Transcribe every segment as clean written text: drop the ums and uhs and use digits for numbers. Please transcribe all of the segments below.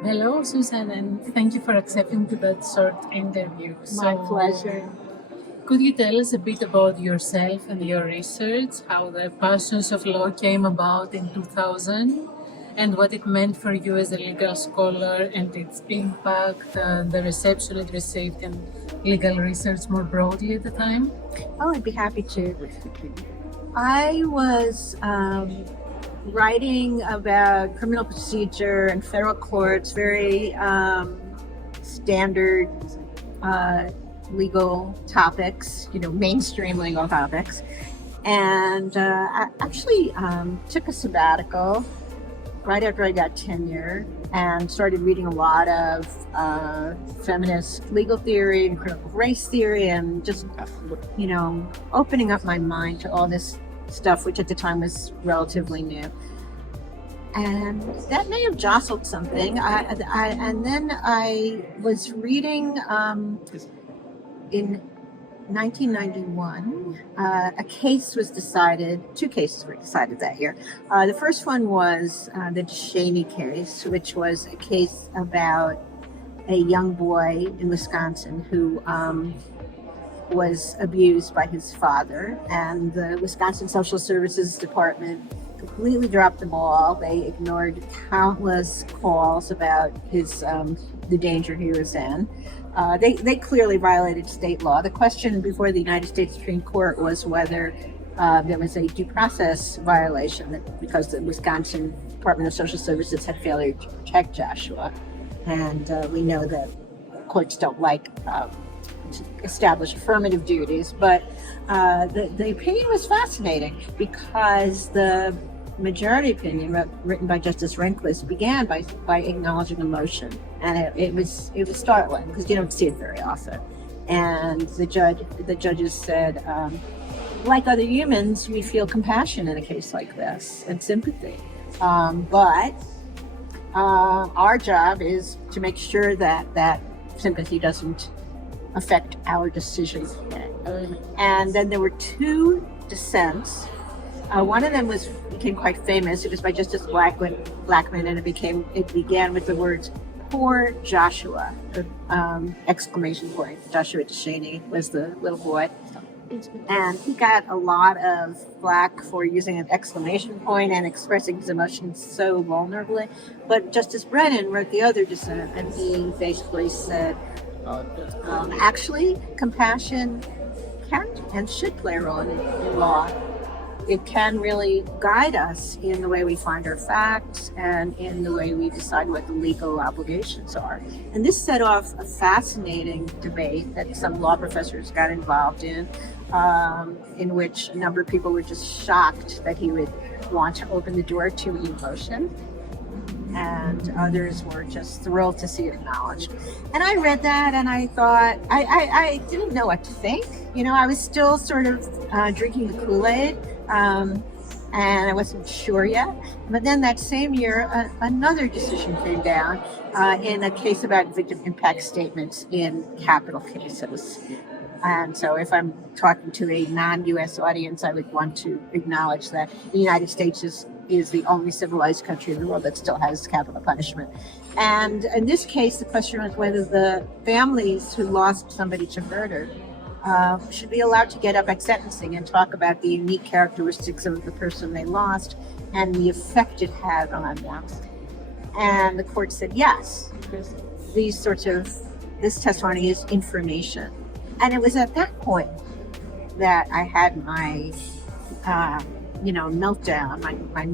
Hello, Susan, and thank you for accepting to that short interview. My pleasure. Could you tell us a bit about yourself and your research, how the Passions of Law came about in 2000, and what it meant for you as a legal scholar and its impact, the reception it received in legal research more broadly at the time? Oh, I'd be happy to. I was writing about criminal procedure and federal courts, very standard legal topics, mainstream legal topics. And I actually took a sabbatical right after I got tenure and started reading a lot of feminist legal theory and critical race theory and just, opening up my mind to all this stuff, which at the time was relatively new. And that may have jostled something. And then I was reading in 1991, two cases were decided that year. The first one was the Descheny case, which was a case about a young boy in Wisconsin who was abused by his father, and the Wisconsin Social Services Department completely dropped the ball. They ignored countless calls about the danger he was in. They clearly violated state law. The question before the United States Supreme Court was whether there was a due process violation because the Wisconsin Department of Social Services had failed to protect Joshua. And we know that courts don't like to establish affirmative duties, but the opinion was fascinating because the majority opinion written by Justice Rehnquist began by acknowledging emotion, and it was startling because you don't see it very often. And the judges said, like other humans, we feel compassion in a case like this and sympathy, but our job is to make sure that sympathy doesn't affect our decisions. And then there were two dissents. One of them became quite famous. It was by Justice Blackmun, and it began with the words "Poor Joshua!" Exclamation point. Joshua Descheny was the little boy, and he got a lot of flack for using an exclamation point and expressing his emotions so vulnerably. But Justice Brennan wrote the other dissent, and he basically said, actually, compassion can and should play a role in law. It can really guide us in the way we find our facts and in the way we decide what the legal obligations are. And this set off a fascinating debate that some law professors got involved in which a number of people were just shocked that he would want to open the door to emotion. And others were just thrilled to see it acknowledged. And I read that and I thought, I didn't know what to think. I was still sort of drinking the Kool-Aid, and I wasn't sure yet. But then that same year, another decision came down in a case about victim impact statements in capital cases. And so if I'm talking to a non-U.S. audience, I would want to acknowledge that the United States is the only civilized country in the world that still has capital punishment. And in this case, the question was whether the families who lost somebody to murder should be allowed to get up at sentencing and talk about the unique characteristics of the person they lost and the effect it had on them. And the court said yes, this testimony is information. And it was at that point that I had my meltdown, my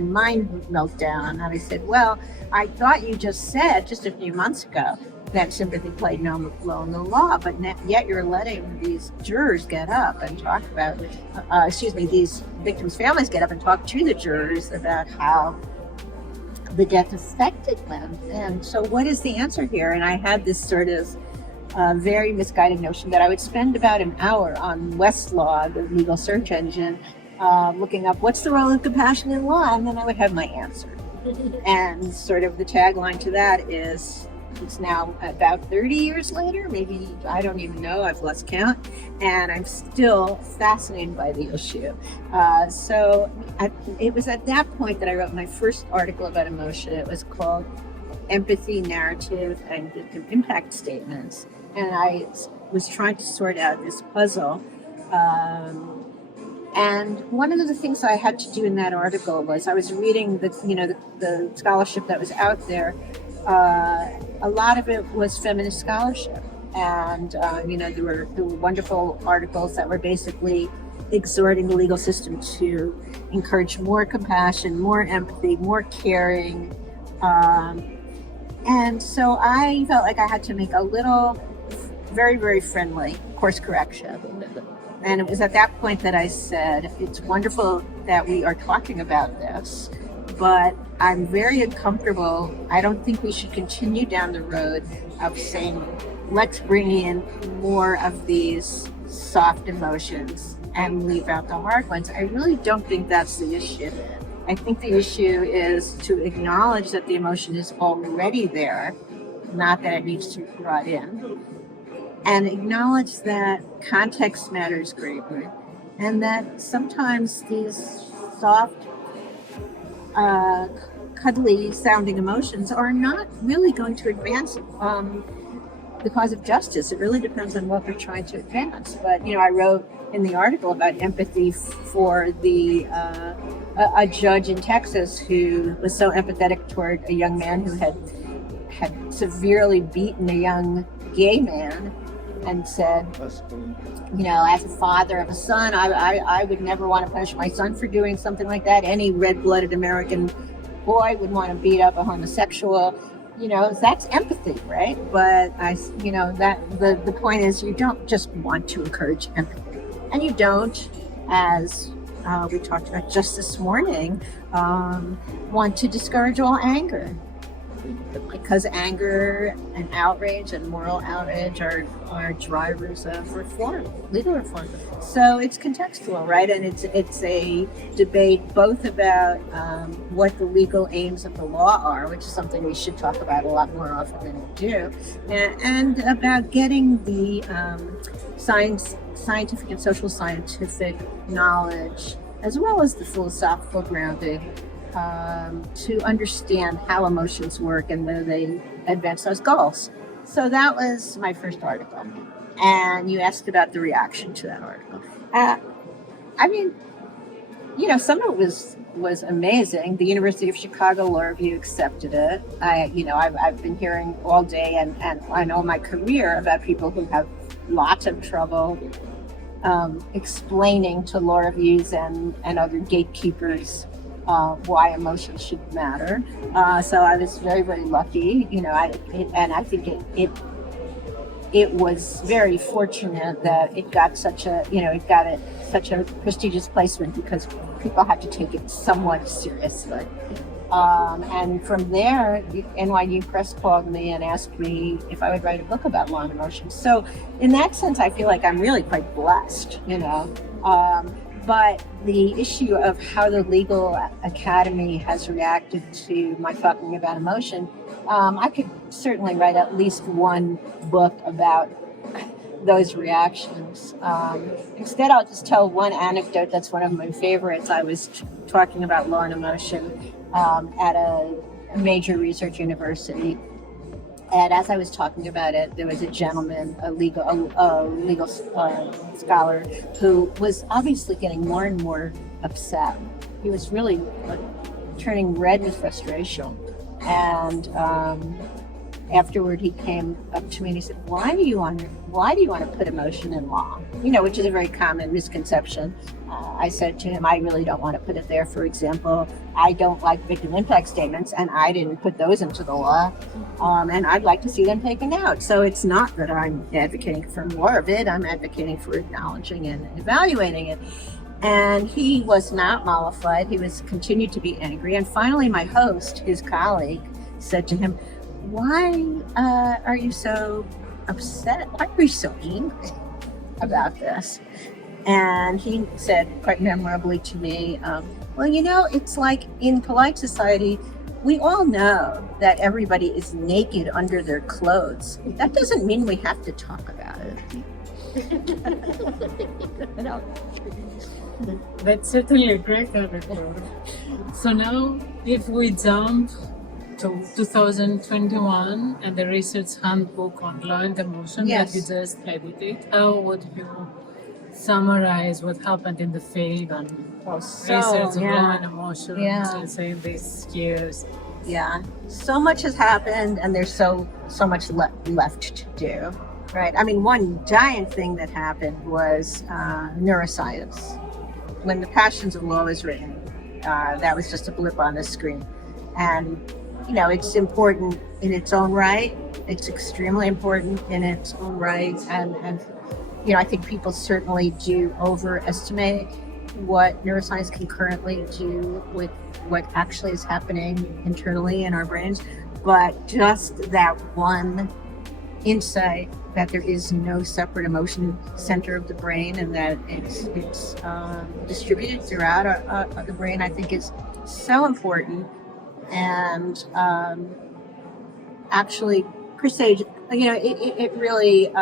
mind meltdown. And I said, well, I thought you just said just a few months ago that sympathy played no role in the law, but yet you're letting these jurors get up and talk about, these victims' families get up and talk to the jurors about how the death affected them. And so what is the answer here? And I had this sort of very misguided notion that I would spend about an hour on Westlaw, the legal search engine, looking up what's the role of compassion in law, and then I would have my answer. And sort of the tagline to that is, it's now about 30 years later, maybe, I don't even know, I've lost count, and I'm still fascinated by the issue. It was at that point that I wrote my first article about emotion. It was called empathy, narrative, and victim impact statements. And I was trying to sort out this puzzle. And one of the things I had to do in that article was I was reading the scholarship that was out there. A lot of it was feminist scholarship, and there were wonderful articles that were basically exhorting the legal system to encourage more compassion, more empathy, more caring. And so I felt like I had to make a little, very, very friendly course correction. And it was at that point that I said, it's wonderful that we are talking about this, but I'm very uncomfortable. I don't think we should continue down the road of saying, let's bring in more of these soft emotions and leave out the hard ones. I really don't think that's the issue. I think the issue is to acknowledge that the emotion is already there, not that it needs to be brought in. And acknowledge that context matters greatly, and that sometimes these soft, cuddly sounding emotions are not really going to advance the cause of justice. It really depends on what we're trying to advance. But I wrote in the article about empathy for a judge in Texas who was so empathetic toward a young man who had severely beaten a young gay man, and said, as a father of a son, I would never want to punish my son for doing something like that. Any red-blooded American boy would want to beat up a homosexual. That's empathy, right? But the point is, you don't just want to encourage empathy, and you don't, as we talked about just this morning, want to discourage all anger. Because anger and outrage and moral outrage are drivers of reform, legal reform. So it's contextual, right? And it's a debate both about what the legal aims of the law are, which is something we should talk about a lot more often than we do, and about getting the scientific and social scientific knowledge, as well as the philosophical grounding, to understand how emotions work and whether they advance those goals. So that was my first article. And you asked about the reaction to that article. Some of it was amazing. The University of Chicago Law Review accepted it. I've been hearing all day and I know my career about people who have lots of trouble explaining to law reviews and other gatekeepers why emotions should matter. So I was very, very lucky, I think it was very fortunate that it got such a prestigious placement, because people had to take it somewhat seriously. And from there, the NYU Press called me and asked me if I would write a book about law and emotions. So in that sense, I feel like I'm really quite blessed, But the issue of how the legal academy has reacted to my talking about emotion, I could certainly write at least one book about those reactions. Instead, I'll just tell one anecdote that's one of my favorites. I was talking about law and emotion at a major research university. And as I was talking about it, there was a gentleman, a legal scholar, who was obviously getting more and more upset. He was really turning red with frustration. And afterward, he came up to me and he said, "Why do you want to put emotion in law?" Which is a very common misconception. I said to him, I really don't want to put it there. For example, I don't like victim impact statements, and I didn't put those into the law, and I'd like to see them taken out. So it's not that I'm advocating for more of it. I'm advocating for acknowledging and evaluating it. And he was not mollified. He continued to be angry. And finally, my host, his colleague, said to him, "Why are you so upset? Why are you so angry about this?" And he said quite memorably to me, "Well, it's like in polite society, we all know that everybody is naked under their clothes. That doesn't mean we have to talk about it." That's certainly a great anecdote. So now, if we jump to 2021 and the research handbook on law and emotion that you Yes. just edited. How would you summarize what happened in the field and research of law and emotion, let's say, in these years? Yeah, so much has happened, and there's so much left to do, right? I mean, one giant thing that happened was neuroscience. When The Passions of Law was written, that was just a blip on the screen, and it's important in its own right. It's extremely important in its own right, and I think people certainly do overestimate what neuroscience can currently do with what actually is happening internally in our brains. But just that one insight that there is no separate emotion center of the brain and that it's distributed throughout the brain, I think is so important. And actually, Presage, it really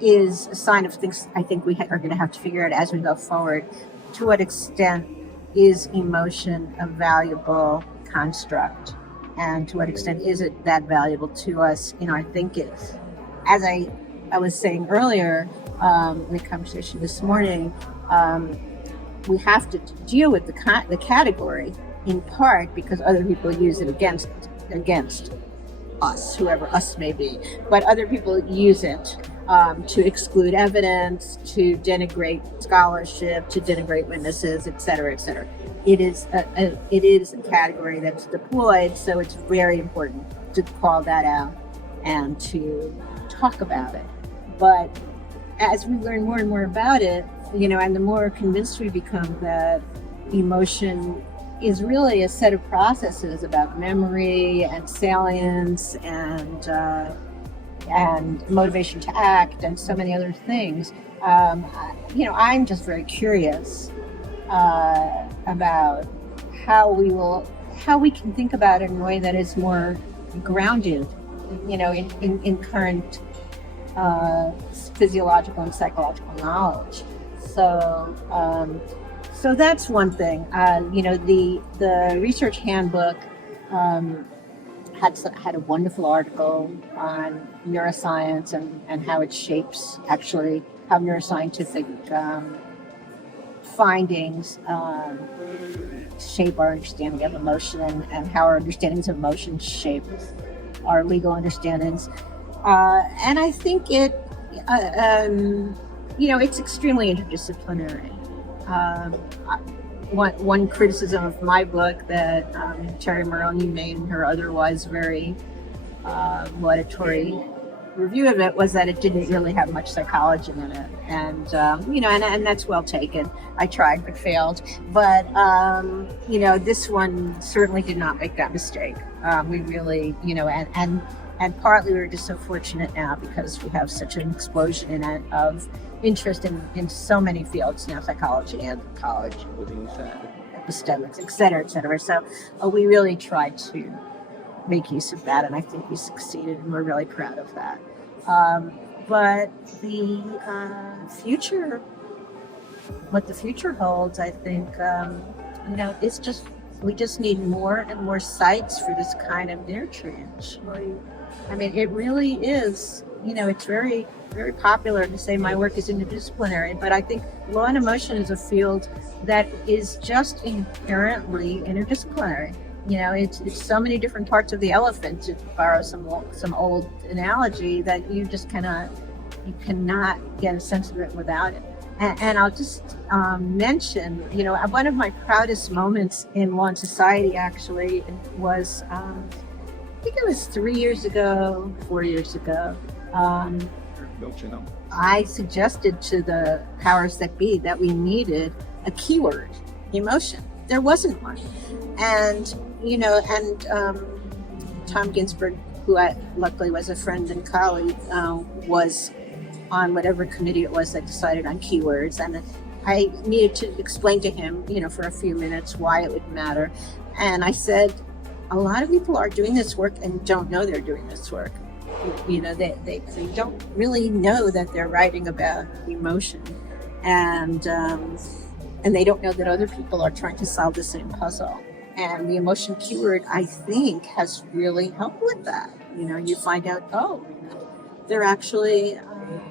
is a sign of things I think we are going to have to figure out as we go forward. To what extent is emotion a valuable construct? And to what extent is it that valuable to us in our thinking? As I was saying earlier in the conversation this morning, we have to deal with the category in part because other people use it against us, whoever us may be. But other people use it to exclude evidence, to denigrate scholarship, to denigrate witnesses, et cetera, et cetera. It is a category that's deployed, so it's very important to call that out and to talk about it. But as we learn more and more about it, and the more convinced we become that emotion is really a set of processes about memory and salience and motivation to act and so many other things. I'm just very curious about how we can think about it in a way that is more grounded, in current physiological and psychological knowledge. So that's one thing. The research handbook had a wonderful article on neuroscience and how it shapes, actually, how neuroscientific findings shape our understanding of emotion and how our understandings of emotion shape our legal understandings. And I think it's extremely interdisciplinary. One criticism of my book that Terry Maroney made in her otherwise very laudatory review of it was that it didn't really have much psychology in it, and that's well taken. I tried but failed, but this one certainly did not make that mistake. We really, and partly we were just so fortunate now because we have such an explosion in it of interest in so many fields now, psychology, anthropology, epistemics, et cetera. So we really tried to make use of that, and I think we succeeded, and we're really proud of that. But the future, what the future holds, I think, it's just, we just need more and more sites for this kind of nutrient. I mean, it really is, it's very, very popular to say my work is interdisciplinary, but I think law and emotion is a field that is just inherently interdisciplinary. It's so many different parts of the elephant, to borrow some old analogy, that you cannot get a sense of it without it. And I'll just mention, one of my proudest moments in Law and Society actually was, I think it was 4 years ago, I suggested to the powers that be that we needed a keyword, emotion. There wasn't one. And, Tom Ginsburg, who luckily was a friend and colleague, was on whatever committee it was that decided on keywords. And I needed to explain to him, for a few minutes why it would matter. And I said, a lot of people are doing this work and don't know they're doing this work. They don't really know that they're writing about emotion. And they don't know that other people are trying to solve the same puzzle. And the emotion keyword, I think, has really helped with that. You find out, oh, there actually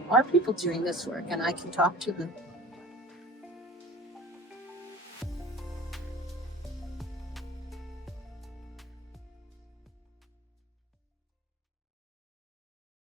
are people doing this work, and I can talk to them